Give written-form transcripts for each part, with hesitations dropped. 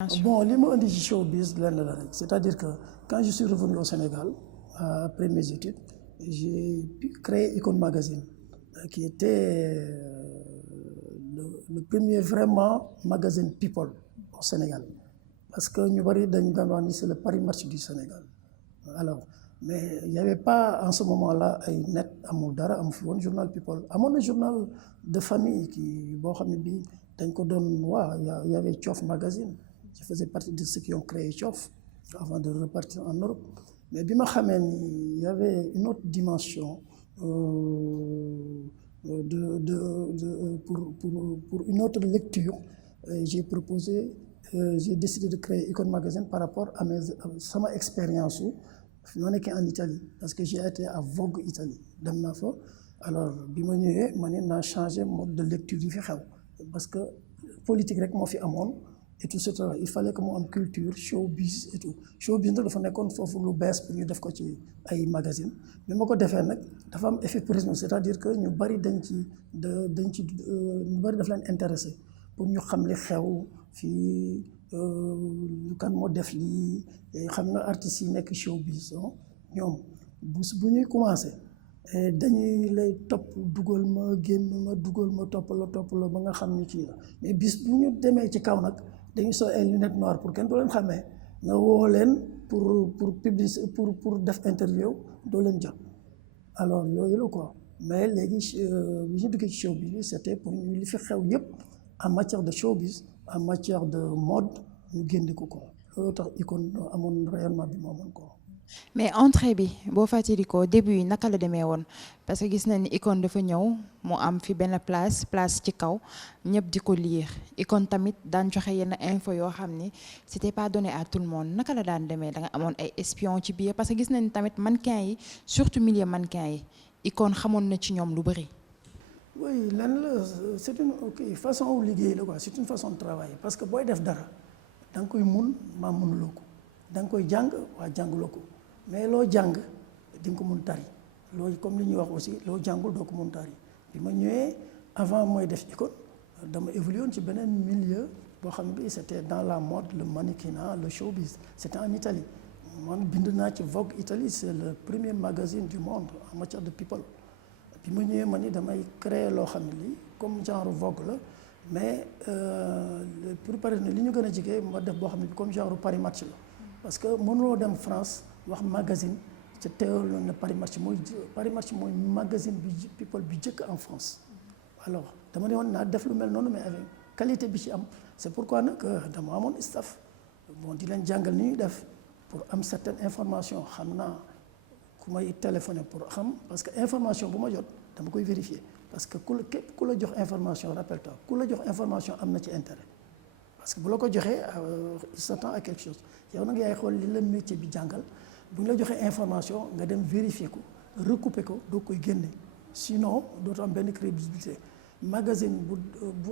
Bien sûr. Bon li ma indi ci showbiz lenn la rek c'est-à-dire que quand je suis revenu au Sénégal après mes études j'ai créé Icône Magazine qui était le premier vraiment magazine people au Sénégal parce que ñu bari dañ daan wax ni c'est le Paris Match du Sénégal alors mais il y avait pas en ce moment-là ay net amul dara amu fi woon journal people amoon na journal de famille qui boo xam ne bii dañ ko doon y avait Thiof Magazine. Je faisais partie de ceux qui ont créé Thiof avant de repartir en Europe mais bi ma xamee ni il y avait une autre dimension pour une autre lecture j'ai décidé de créer Icône Magazine par rapport à sama expérience fi ma nekkee en Italie parce que j'ai été à Vogue Italie dem naa fa alors bi ma ñëwee ma ne naa changé mode de lecture yi fi xew parce que politique rek moo fi amoon et tout ça il fallait que mu am culture showbiz et tout showbiz nag dafa nekkoon foofu lu bees pour ñu def ko ci ay magazine bi ma ko defee nag dafa am effet tourisme c'est-à-dire que ñu bari ñu bari daf leen intéressé pour ñu xam li xew fii kan moo def lii xam nga artistes yi nekk showbiz ñoom bu ñuy commencé dañuy lay topp dugal ma génn ma dugal ma topp la ba nga xam ni kii la mais bis bu ñu demee ci kaw nag dañuy sol ay lunettes noires pour kenn doo leen xamee nga woo leen pour publicité pour def interview doo leen jot alors yooyu la quoi mais léegi bi ñu duggee ci showbiz bi c'était pour ñu li fi xew yépp en matière de showbiz en matière de mode ñu génne ko quoi loolu tax Icône amoon rayonnement bi moo amoon quoi. mais entrée bi boo fàttalikoo début yi naka la demee woon parce que gis nañ ni Icône dafa ñëw mu am fi benn place ci kaw ñëpp di ko lire Icône tamit daan joxe yenn info yoo xam ni c'était pas donné à tout le monde naka la daan demee da nga amoon ay espion ci biir parce que gis nañ tamit mannequin yi surtout milieu mannequin yi Icône xamoon na ci ñoom lu bari. oui lan la c'est une façon liggéey la quoi c'est une façon de travailler parce que booy def dara da nga koy mun maa mënuloo ko da nga koy jàng waa jànguloo ko mais loo jàng di nga ko mun tari loolu comme li ñuy wax aussi loo jàngul doo ko mun tari bi ma ñëwee avant mooy def Icône dama évolué woon ci beneen milieu boo xam ne c'était dans la mode le mannequinat le showbiz c'était en Italie man bind naa ci Vogue Italie c'est le premier magazine du monde en matière de people bi ma ñëwee ma ni damay créer loo xam ne lii comme genre Vogue la mais pour pare ne li ñu gën a jege ma def boo xam ne comme genre Paris Match la parce que mënuloo dem France wax magazine ca teewul na Paris Match mooy magazine bi people bi jëkk en France alors dama ne woon naa def lu mel noonu mais avec qualité bi ci am c'est pourquoi nag dama amoon staff bon di leen jàngal ni ñuy def pour am certaine information xam naa ku may téléphoner pour xam parce que information bu ma jot dama koy vérifier parce que képp ku la jox information rappelle-toi ku la jox information am na ci intérêt parce que bu la ko joxee il s'attend à quelque chose yow nag yaay xool li la métier bi jàngal bu ñu la joxee information nga dem vérifier ko recouper ko doo koy génne sinon dootu am benn crédibilité magazine bu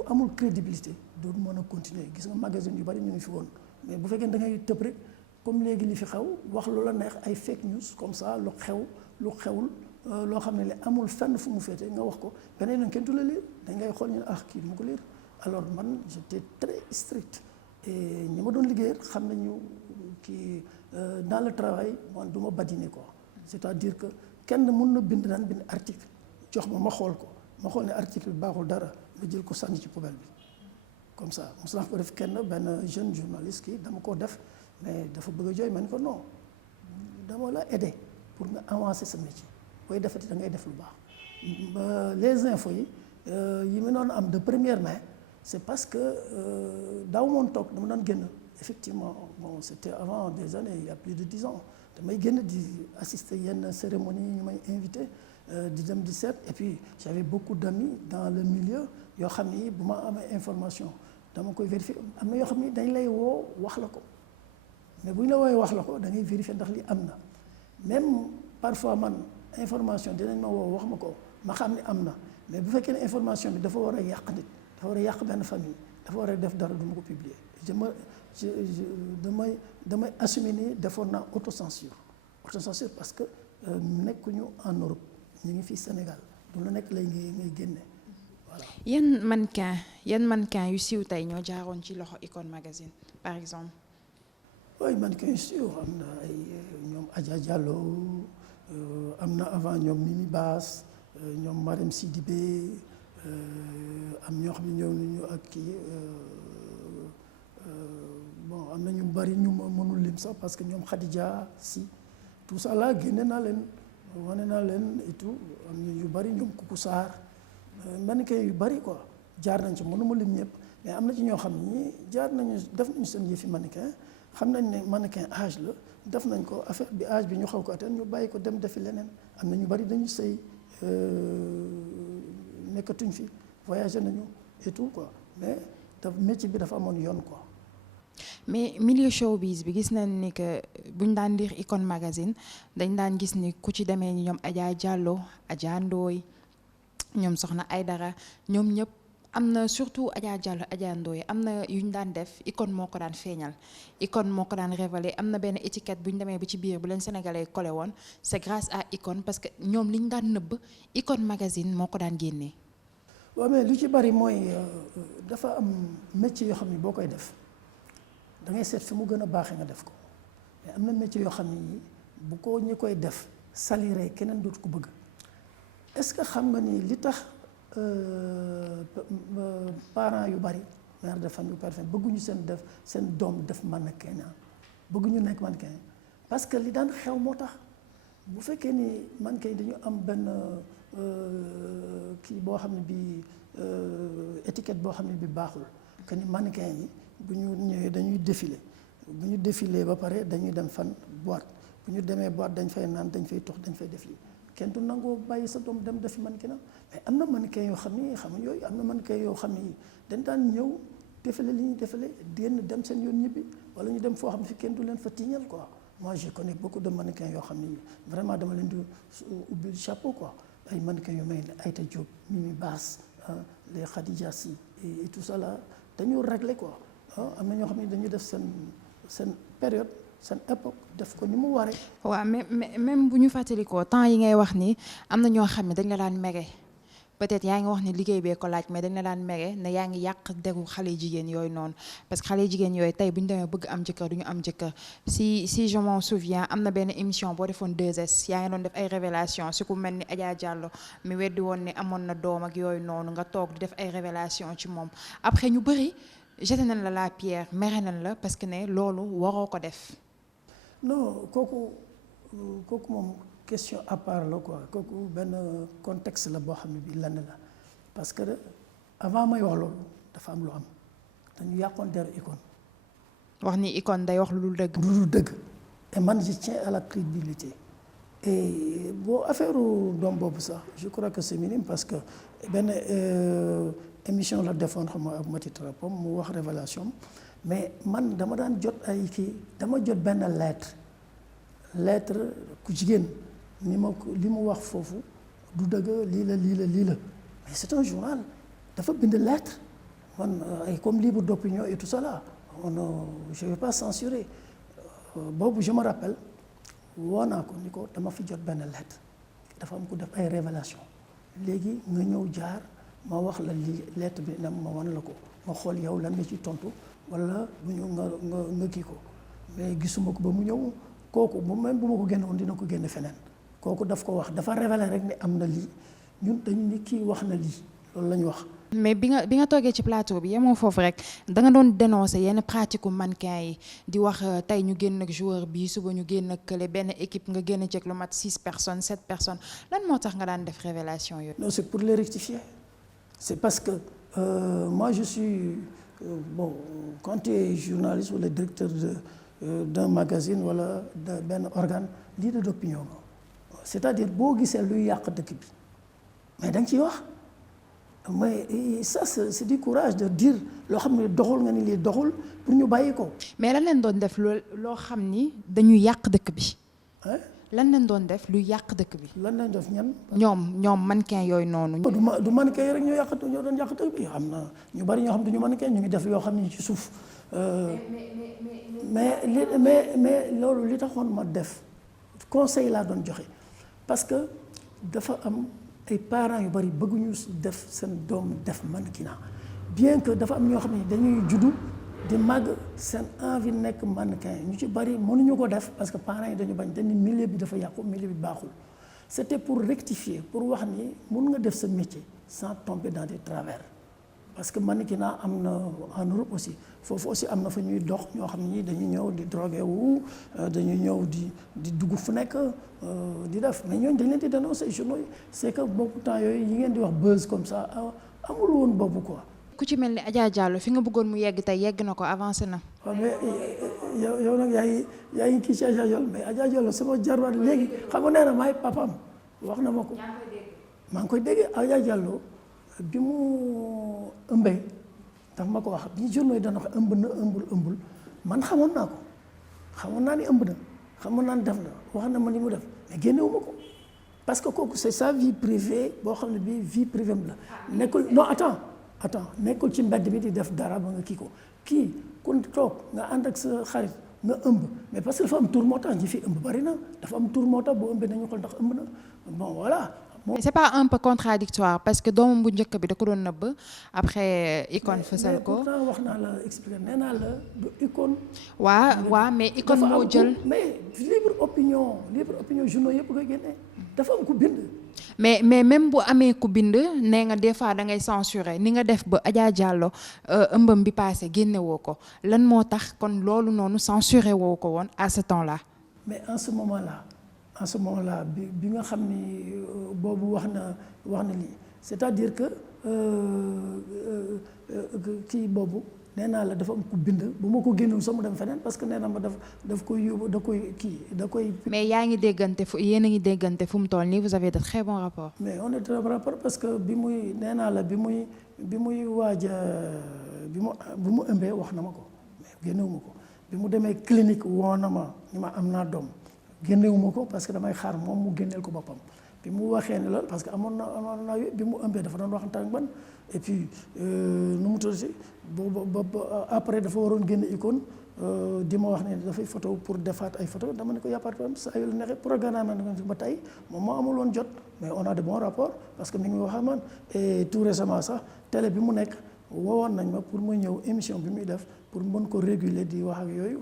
amul crédibilité dootu mën a continuer gis nga magazine yu bari ñu ngi fi woon mais bu fekkee da ngay tëb rek comme léegi li fi xew wax lu la neex ay fake news comme ça lu xewul loo xam ne li amul fenn fu mu féete nga wax ko beneen yoon kenn du la lire dañ ngay xool ñu ne kii du ma ko lire alors man j'étais très strict et ñi ma doon liggéeyal xam nañu kii dans le travail man du ma badiner quoi c'est-à-dire que kenn mën na bind article jox ma xool ko ma xool ne article bi baaxul dara ma jël ko sànni ci poubelle bi comme ça mos naa ko def benn jeune journaliste kii dama ko def mais dafa bëgg a jooy ma ne ko non dama la aider pour nga avancer sa métier booy defati da ngay def lu baax les infos yi mu noonu am de première main c'est parce que daaw moon toog dama doon génn effectivement bon c'était avant des années il y a plus de 10 ans damay génn di assister yenn cérémonie yi ñu may invité di dem di seet et puis j'avais beaucoup d'amis dans le milieu yoo xam ni bu ma amee information dama koy vérifier am na yoo xam ni dañ lay woo wax la ko mais bu ñu la woowee wax la ko da ngay vérifier ndax li am na même parfois man information dinañ ma woo wax ma ko ma xam ni am na mais bu fekkee ne information bi dafa war a yàq nit dafa war a yàq benn famille dafa war a def dara du ma ko publier damay assumer ni defoon naa autocensure parce que nekkuñu en Europe ñu ngi fii Sénégal du la nekk lay ngay génne yan mannequin yu siiw tey ñoo jaaroon ci loxo Icon Magazine par exemple. oui mannequin yu siiw am na ay ñoom Adja Diallo am na avant ñoom Mimi Bass ñoom Marème Sidibé am ñoo xam ne ñëw nañu ak kii bon am na ñu bari ñu ma mënul lim sax parce que ñoom Khadija si tout ça là génne naa leen wane naa leen et tout am na yu bari ñoom Koukou Sarr mannequin yu bari quoi jaar nañ ci mënuma lim ñëpp mais am na ci ñoo xam ni jaar nañu def nañu seen yëfi mannequin xam nañ ne mannequin âge la def nañ ko affaire bi âge bi ñu xaw ko atteindre ñu bàyyi ko dem defi leneen am na ñu bari dañu sëy nekkatuñ fi voyagé nañu et tout quoi mais métier bi dafa amoon yoon quoi. mais milieu showbiz bi gis nañ ni que buñ daan lire Icon Magazine dañ daan gis ni ku ci demee ni ñoom Adja Diallo Adja Ndoye ñoom Soxna Aydara ñoom ñëpp am na surtout Adja Diallo Adja Ndoye am na yu ñu daan def Icon moo ko daan feeñal Icon moo ko daan révélé am na benn étiquette bu ñu demee ba ci biir bu leen sénégalais collé woon c'est grâce à Icon parce que ñoom li ñu daan nëbb Icon Magazine moo ko daan génnee. waaw mais lu ci bari mooy dafa am métier yoo xam ni boo koy def da ngay seet fi mu gën a baaxee nga def ko mais am na métier yoo xam ni bu ko ñi koy def saliré keneen dootu ko bëgg est-ce que xam nga ni li tax parents yu bari mère de famille père de famille bëgguñu seen doom def mannequin bëgguñu nekk mannequin parce que li daan xew moo tax bu fekkee ni mannequin dañu am benn kii boo xam ne bi étiquette boo xam ne bi baaxul que ni mannequin yi bu ñu ñëwee dañuy défilé bu ñu défilé ba pare dañuy dem fan boîte bu ñu demee boîte dañ fay naan dañ fay tox dañ fay def lii kenn du nangoo bàyyi sa doom dem defi mannequin mais am na mannequin yoo xam ni xam yooyu am na mannequin yoo xam ni dañ daan ñëw défilé li ñuy défilé génn dem seen yoon ñibbi wala ñu dem foo xam ne fi kenn du leen fa tiiñal quoi moi je connais beaucoup de mannequins yoo xam ni vraiment dama leen di ubbi chapeau quoi ay mannequins yu mel ne Aïta Diop Mimi Bass les Khadija Sy et tout ça là dañu réglé quoi am na ñoo xam ne dañuy def seen période seen époque def ko ni mu waree. waaw mais même bu ñu fàttalikoo temps yi ngay wax ni am na ñoo xam ne dañ la daan mere peut-être yaa ngi wax ni liggéey bee ko laaj mais dañ la daan mere ne yaa ngi yàq deru xale jigéen yooyu noonu parce que xale jigéen yooyu tey bu ñu demee bëgg am jëkkër du ñu am jëkkër si je m'en souviens am na benn émission boo defoon 2S yaa ngi doon def ay révélation si ku mel ni Adja Diallo mi weddi woon ni amoon na doom ak yooyu noonu nga toog di def ay révélation ci moom après ñu bëri jeté nañ la pierre mere nañ la parce que ne loolu waroo ko def. non kooku moom question à part la quoi kooku benn contexte la boo xam ne bii lenn la parce que avant may wax loolu dafa am lu am dañu yàqoon deru Icon. wax ni Icon day wax lu dul dëgg. lu dul dëgg et man je tiens à la crédibilité et boo affaire doom boobu sax je crois que c'est minime parce que benn émission la defoon xam nga ak Mati Trapom mu wax révélation mais man dama daan jot ay kii dama jot benn lettre ku jigéen ni ma li mu wax foofu du dëgg lii la mais c'est un journal dafa bind lettre man ay comme libre d'opinion et tout ça là je vais pas censurer boobu je me rappelle woo naa ko ni ko dama fi jot benn lettre dafa am ku def ay révélation léegi nga ñëw jaar ma wax la lii lettre bi nam ma wan la ko ma xool yow lan nga ci tontu wala bu ñu nga kii ko mais gisuma ko ba mu ñëw kooku même bu ma ko génne woon dina ko génne feneen kooku daf ko wax dafa révélé rek ne am na lii ñun dañu ni kii wax na lii loolu la ñu wax. mais bi nga toogee ci plateau bi yemoo foofu rek da nga doon dénoncer yenn pratique u mannequin yi di wax tey ñu génn ak joueur bi suba ñu génn ak kële benn équipe nga génn ci lu mat 6 personnes 7 personnes lan moo tax nga daan def révélation yooyu. non c'est pour les rectifier c'est parce que moi je suis bon quand tu es journaliste ou le directeur d'un magazine wala benn organe leader d'opinion c'est-à-dire boo gisee luy yàq dëkk bi mais da nga ciy wax mais ça c'est du courage de dire loo xam ne doxul nga ni lii doxul pour ñu bàyyi ko. mais lan leen doon def loo xam ni dañuy yàq dëkk bi. lan leen doon def lu yàq dëkk bi. lan lañ def ñan. ñoom mannequin yooyu noonu. du mannequin yi rek ñoo doon yàq dëkk bi xam na ñu bari ñoo xam duñu mannequin ñu ngi def yoo xam ne ci suuf. mais loolu li taxoon ma def conseil laa doon joxe parce que dafa am ay parents yu bari bëgguñu def seen doom def mannequinat bien que dafa am ñoo xam ne dañuy juddu di màgg seen envie nekk mannequin ñu ci bari mënuñu ko def parce que parents yi dañu bañ dañu milieu bi dafa yàqu milieu bi baaxul c'était pour rectifier pour wax ni mun nga def sa métier sans tomber dans des travers parce que mannequinat am na en Europe aussi foofu aussi am na fa ñuy dox ñoo xam ni dañuy ñëw di drogué wu dañuy ñëw di dugg fu nekk di def mais ñooñu dañ leen di dénoncer journaux yi c'est que boobu temps yooyu yi ngeen di wax buzz comme ça amul woon boobu quoi. ku ci mel ni Adja Diallo fi nga bëggoon mu yegg tey yegg na ko avancé na. waaw mais yow nag yaa ngi kii ci Adja Diallo mais Adja Diallo sama jarbaat léegi xam nga nee na maay papaam wax na ma ko. maa ngi koy dégg Adja Diallo bi mu ëmbee daf ma ko wax bi journaux yi dana wax ëmb na ëmbul man xamoon naa ko xamoon naa ni ëmb na xamoon naa ni def na wax na ma ni mu def mais génnewu ma ko parce que kooku c'est sa vie privée boo xam ne bii vie privée la nekkul non attends nekkul ci mbedd bi di def dara ba nga kii ko kii ku toog nga ànd ak sa xarit nga ëmb mais parce que dafa am tur moo tax ñi fi ëmb bari na dafa am tur moo tax boo ëmbee nañu xool ndax ëmb na bon voilà. mais c'est pas un peu contradictoire parce que doomam bu njëkk bi da ko doon nëbb après Akon fësal ko. mais pourtant wax naa la expliqué nee naa la du Akon. waa mais Akon moo jël. mais libre opinion journaux yëpp koy génne dafa am ku bind. mais même bu amee ku bind nee nga des fois da ngay censurer ni nga def ba Adja Diallo ëmbam bi passé génne woo ko lan moo tax kon loolu noonu censurer woo ko woon à ce temps-là. mais en ce moment-là bi nga xam ni boobu wax na lii c'est-à-dire que kii boobu nee naa la dafa am ku bind bu ma ko génnewul sax mu dem feneen parce que nee na ma daf koy yóbbu da koy. mais yaa ngi déggante yéen a ngi déggante fu mu toll nii vous avez de très bons rapports. mais on est de très rapport parce que bi muy waaj bi mu ëmbee wax na ma ko mais génnewu ma ko bi mu demee clinique woo na ma ni ma am naa doom. génnewuma ko parce que damay xaar moom mu génneel ko boppam bi mu waxee ne loolu parce que amoon na bi mu ëmbee dafa doon waxante ak man et puis nu mu tudd si après dafa waroon génn Akon di ma wax ne dafay photo pour defaat ay photo dama ne ko yàppaat saa yu la neexee programme na ba tey moom moo amul woon jot mais on a de bons rapports parce que mi ngi wax ak man et tout récemment sax télé bi mu nekk woowoon nañ ma pour ma ñëw émission bi muy def pour mën ko réguler di wax ak yooyu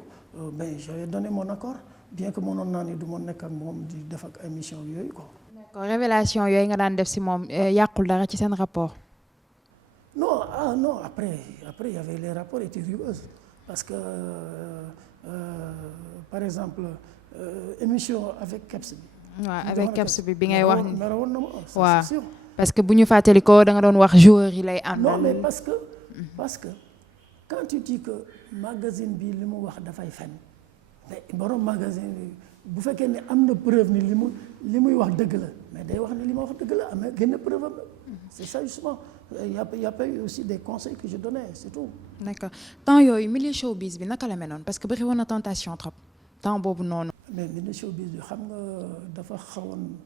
mais j'ai donné mon accord. bien que mënoon naa ni du ma nekk ak moom di def ak émission yooyu quoi. d'accord révélation yooyu nga daan def ci moom yàqul dara ci seen rapport. non après y avait les rapports étaient rugueux parce que par exemple émission avec Kebs bi. waaw avec Kebs bi ngay wax ni meroon na ma waaw c'est sûr. parce que bu ñu fàttali ko da nga doon wax joueurs yi lay àndal. non mais parce que quand tu dis que magazine bi li mu wax dafay fen mais borom magasin bi bu fekkee ne am na preuve ni li muy wax dëgg la mais day wax ne li ma wax dëgg la am na génn preuve am la c'est ça justement y a pas eu aussi des conseils que je donnais c'est tout. d'accord temps yooyu milieu showbiz bi naka la meloon parce que bëri woon na tentation trop temps boobu noonu. mais milieu showbiz bi xam nga dafa xawoon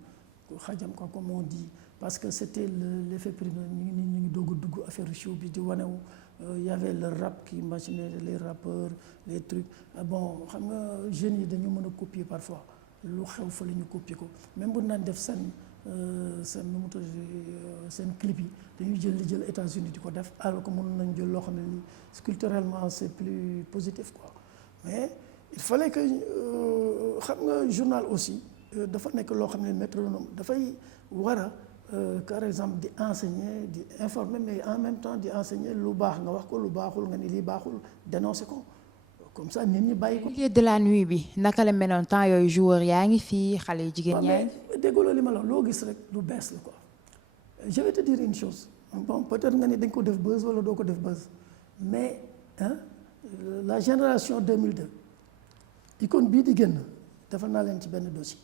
xajam ko comme on dit parce que c'était l'effet primaire ñu ngi doog a dugg affaire showbiz di wanewu. Y avait le rap qui machinait les rappeurs les trucs bon xam nga jeunes yi dañu mën a copier parfois lu xew fa la ñu copier ko même bu naan def seen nu mu tudd seen clip yi dañuy jël États-Unis di ko def alors que mën nañ jël loo xam ne ni culturellement c'est plus positif quoi mais il fallait que xam nga journal aussi dafa nekk loo xam ne métronome dafay war a par exemple di enseigner di informer mais en même temps di enseigner lu baax nga wax ko lu baaxul nga ni lii baaxul dénoncer ko comme ça nit ñi bàyyi ko. milieu de la nuit bi naka la meloon temps yooyu joueur yaa ngi fii xale yu jigéen yaa ngi. déggoo li ma la loo gis rek lu bees la quoi je vais te dire une chose bon peut-être nga ni dañ ko def buzz wala doo ko def buzz mais la génération 2002 Akon bii di génn defal naa leen ci benn dossier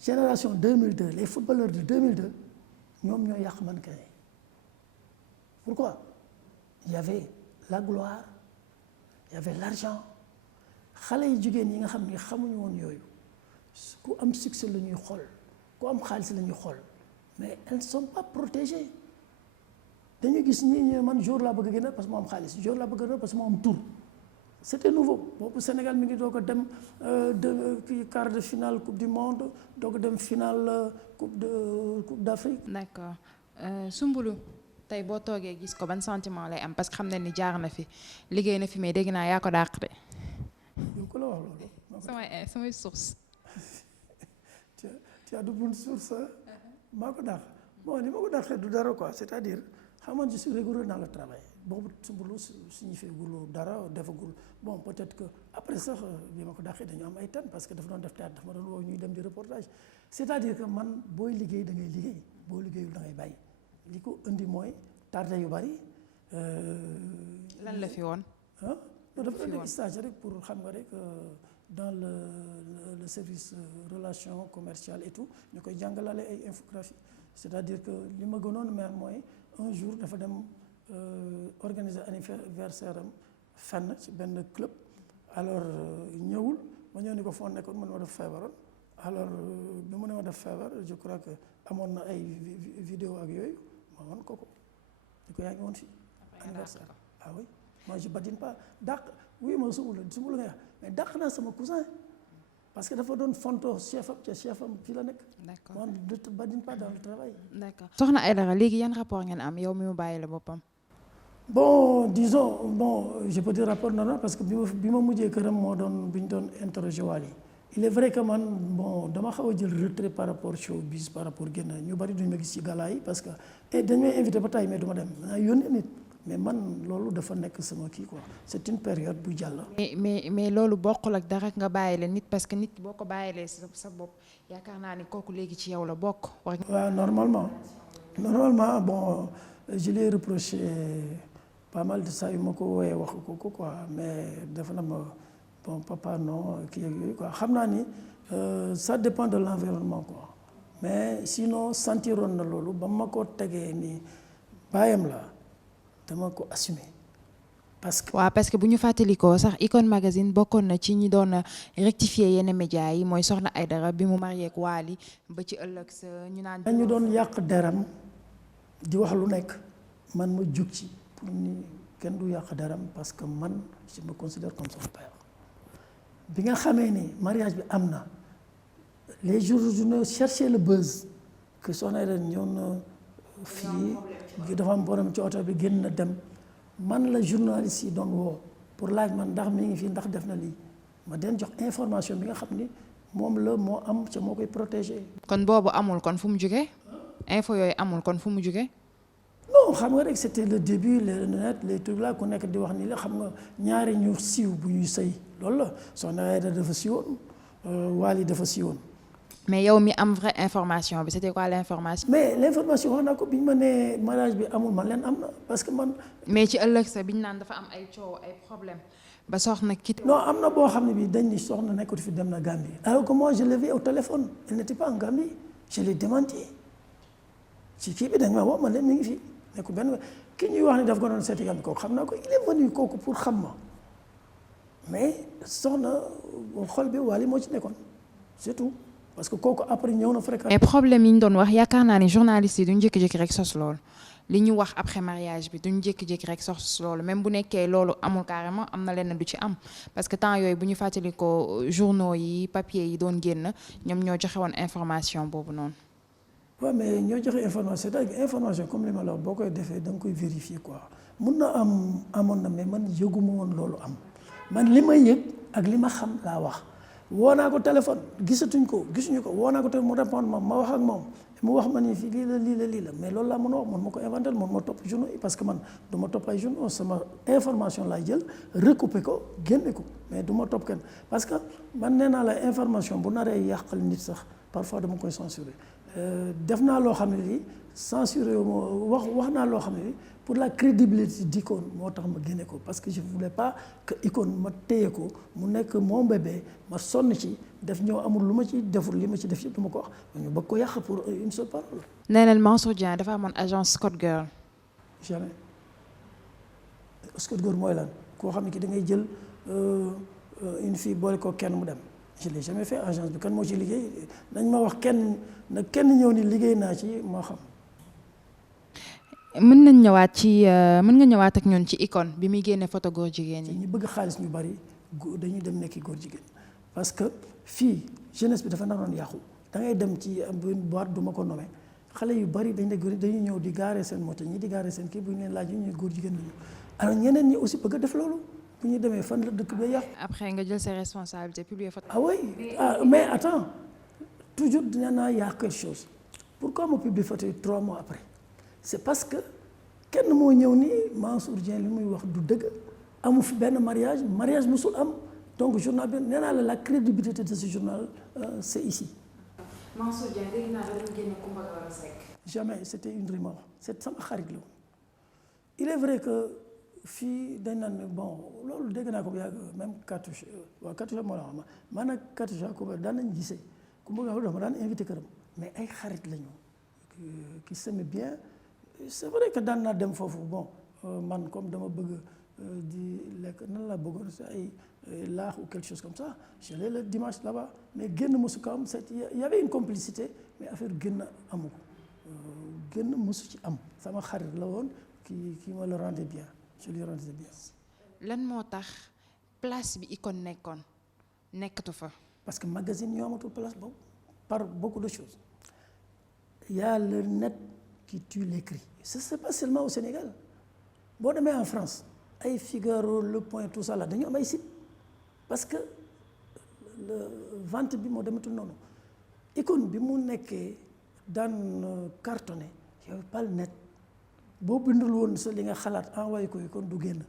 génération 2002 les footballeurs de 2002. ñoom ñoo yàq mannequin yi pourquoi il y avait la gloire il y avait l'argent xale yu jigéen yi nga xam ni xamuñu woon yooyu ku am succès la ñuy xool ku am xaalis la ñuy xool mais elles ne sont pas protégées dañuy gis ñii ñu man jour laa bëgg a génne parce que moo am xaalis jour laa bëgg a génne parce que moo am tur c'était nouveau boobu Sénégal mi ngi doog a dem kii quart de finale coupe du monde doog a dem finale coupe d'Afrique. d'accord Soumboulou tey boo toogee gis ko ban sentiment lay am parce que xam ne ni jaar na fi liggéey na fi mais dégg naa yaa ko dàq de. yow ko la wax loolu. samay source. tu as de bonnes sources maa ko dàq bon ni ma ko dàqee du dara quoi c'est-à-dire xam nga je suis rigoureux dans le travail boobu Soumboulou signifié gul dara defagul bon peut-être que après sax bi ma ko dàqee dañu am ay tan parce que dafa doon def théâtre dafa ma doon woo ñuy dem di reportage c'est-à-dire que man booy liggéey da ngay liggéey boo liggéeyul da ngay bàyyi li ko indi mooy tardé yu bari. lan la fi woon. ah non dafa doon def stage rek pour xam nga rek dans le service relations commerciales et tout ñu koy jàngalaale ay infographie c'est-à-dire que li ma gënoon meer mooy un jour dafa dem organiser anniversaire am fenn ci benn club alors ñëwul ma ñëw ni ko foo nekkoon man ma def feebaroon alors bi mu ne ma def feebar je crois que amoon na ay vidéo ak yooyu ma won ko di ko yaa ngi woon fii anniversaire ah oui moi je badine pas dàq oui ma Soumboulou nga mais dàq naa sama cousin parce que dafa doon fonto chef am fii la nekk. d'accord man ne badine pas dans le travail. d'accord soxna Aïdara léegi yan rapport ngeen am yow mi mu bàyyi la boppam. bon disons je peux dire rapport normal parce que bi ma mujjee këram moo doon bi ñu doon interroger Wally il est vrai que man dama xaw a jël retrait par rapport showbiz par rapport génn ñu bari duñ ma gis ci gala yi parce que dañ may invité ba tey mais du ma dem naa yónni nit mais man loolu dafa nekk sama kii quoi c'est une période bu jàll. mais loolu bokkul ak dara nga bàyyi la nit parce que nit boo ko bàyyilee sa bopp yaakaar naa ni kooku léegi ci yow la bokk. waaw normalement bon je l'ai reproché pas mal de ça yu ma ko wooyee wax ko quoi mais dafa na ma bon papa non kii ak yooyu quoi xam naa ni ça dépend de l'environnement quoi mais sinon sentiroon na loolu ba ma ko tegee ni bàyyam la dama ko assumer parce que bu ñu fàttalikoo sax Icône Magazine bokkoon na ci ñi doon rectifier yenn médias yi mooy soxna Aïdara bi mu marié ak Wally ba ci ëllëg sa ñu naan. dañu doon yàq deram di wax lu nekk man ma jug ci pour ni kenn du yàq deram parce que man je me considère comme son père bi nga xamee ni mariage bi am na les journaux cherchaient le buzz que soxna Aïdara ñëw na fii dafa am problème ci oto bi génn na dem man la journaliste yi doon woo pour laaj man ndax mi ngi fii ndax def na lii ma den jox information bi nga xam ni moom la moo am ca moo koy protéger. kon boobu amul kon fu mu jógee info yooyu amul kon fu mu jógee. non xam nga rek c'était le début le net les trucs là ku nekk di wax ni la xam nga ñaari ñu siiw bu ñuy sëy loolu la soxna Aïdara dafa siiwoon Wally dafa siiwoon. mais yow mi am vraie information bi c'était quoi l'information. mais l'information wax naa ko bi ñu ma nee mariage bi amul man leen am na parce que man. mais ci ëllëg sa bi ñu naan dafa am ay coow ay problème ba soxna kit. non am na boo xam ne bi dañ ni soxna nekkatu fi dem na Gambie alors que moi je l'ai vu au téléphone elle n'était pas en Gambie je l'ai démenti ci kii bi dañ ma woo man leen mi ngi fi nekku benn ki ñuy wax ni daf ko doon seeti Gambie kooku xam naa ko il est venu kooku pour xam ma mais soxna xol bi Wally moo ci nekkoon c'est tout. parce que kooku après ñëw na fréquent. mais problème yi ñu doon wax yaakaar naa ni journaliste yi duñ jékki-jékki rek sos loolu li ñu wax après mariage bi duñ jékki-jékki rek sos loolu même bu nekkee loolu amul carrément am na lenn du ci am parce que temps yooyu bu ñu fàttali ko journaux yi papier yi doon génn ñoom ñoo joxe woon information boobu noonu. waaw mais ñoo joxe information c'est-à-dire information comme li ma la wax boo koy defee da nga koy vérifier quoi mun na amoon na mais man yëguma woon loolu am man li ma yëg ak li ma xam laa wax. woo naa ko téléphone gisuñu ko woo naa ko téléphone mu répondre ma wax ak moom mu wax ma ni fii lii la mais loolu laa mën a wax man ma ko inventé man ma topp journaux yi parce que man du ma topp ay journaux sama information laay jël recouper ko génne ko mais du ma topp kenn parce que man nee naa la information bu naree yàqal nit sax parfois dama koy censurer def naa loo xam ne lii censurer wax naa loo xam ne lii pour la crédibilité d'Icône moo tax ma génne ko parce que je voulais pas que Icône ma téye ko mu nekk mon bébé ma sonn ci def ñëw amul lu ma ci deful li ma ci def yëpp du ma ko wax ñu bëgg ko yàq pour une seule parole. nee nañ Mansour Dieng dafa amoon agence Scott Girl. jamais Scott Girl mooy lan koo xam ne ki da ngay jël une fille boole ko kenn mu dem je l'ai jamais fait agence bi kan moo ci liggéey nañ ma wax kenn ñëw ni liggéey naa ci moo xam. mën nañ ñëwaat ci mën nga ñëwaat ak ñun ci Akon bi muy génne photo góor jigéen yi. ñi bëgg xaalis ñu bari dañuy dem nekki góor jigéen parce que fii jeunesse bi dafa naroon yàqu da ngay dem ci boîte du ma ko nommé xale yu bari dañuy ñëw di gaare seen moto ñi di gaare seen kii bu ñu leen laaj ñu góor jigéen lañu alors ñeneen ñi aussi bëgg a def loolu bu ñu demee fan la dëkk ba yàqu. après nga jël ses responsabilités publier photo. ah oui mais attends toujours dina naa y a quelque chose pourquoi ma publier photo yi 3 mois après c'est parce que kenn moo ñëw ni Mansour Dieng li muy wax du dëgg amu fi benn mariage musul am donc journal bi nee naa la crédibilité de ce journal c'est ici. Mansour Dieng dégg naa dañu génne Coumba Gawlo Seck. jamais c'était une rumeur c'est sama xarit la woon il est vrai que fii dañ naan bon loolu dégg naa ko bu yàgg même Katusha waaw Katusha moo la wax man ak Katusha Coumba daan nañ gisee Coumba Gawlo dama daan invité këram mais ay xarit lañu qui s'aiment bien c'est vrai que daan naa dem foofu bon man comme dama bëgg di lekk nan la bëggoon si ay laax ou quelque chose comme ça j'allais le dimanche là-bas mais génn mosu ko am il y avait une complicité mais affaire génn amu ko génn mosu ci am sama xarit la woon qui me le rendait bien je lui rendais bien. lan moo tax place bi Akon nekkoon nekkatu fa. parce que magazine ñoo amatul place boobu par beaucoup de choses il y a le net qui tue l'écrit c'est pas seulement au Sénégal boo demee en France ay Figaro Le Point tout ça là dañu am ay site parce que le vente bi moo dematul noonu Akon bi mu nekkee daan cartonné y avait pas le net boo bindul woon sa li nga xalaat envoyé ko Akon du génn